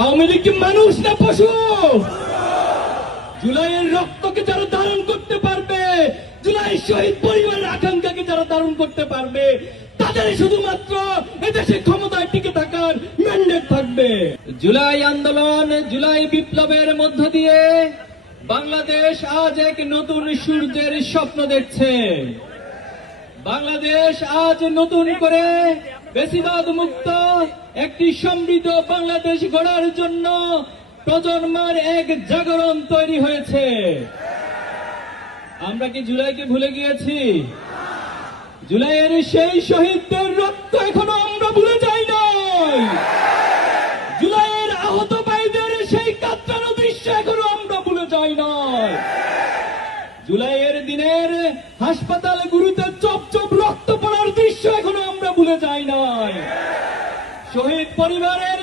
আওয়ামী লীগ কি মানুষ না পশু? জুলাইয়ের রক্তকে যারা ধারণ করতে পারবে, জুলাই শহীদ পরিবারের আকাঙ্ক্ষাকে যারা ধারণ করতে পারবে, তাদেরই শুধুমাত্র এদেশে ক্ষমতায় টিকে থাকার ম্যান্ডেট থাকবে। জুলাই আন্দোলন, জুলাই বিপ্লবের মধ্য দিয়ে বাংলাদেশ আজ এক নতুন সূর্যের স্বপ্ন দেখছে। বাংলাদেশ আজ নতুন করে বেশিরভাগ মুক্ত একটি সমৃদ্ধ বাংলাদেশ গড়ার জন্য প্রজন্মের এক জাগরণ তৈরি হয়েছে। আমরা কি জুলাইকে ভুলে গিয়েছি? জুলাইয়ের সেই শহীদদের রক্ত এখনো আমরা ভুলে যাই নাই। জুলাইয়ের আহত ভাইদের সেই কাতরানো দৃশ্য এখনো আমরা ভুলে যাই নাই। জুলাইয়ের দিনের হাসপাতালগুলোতে চপ চপ রক্ত পড়ার দৃশ্য এখনো আমরা ভুলে যাই নাই। শহীদ পরিবারের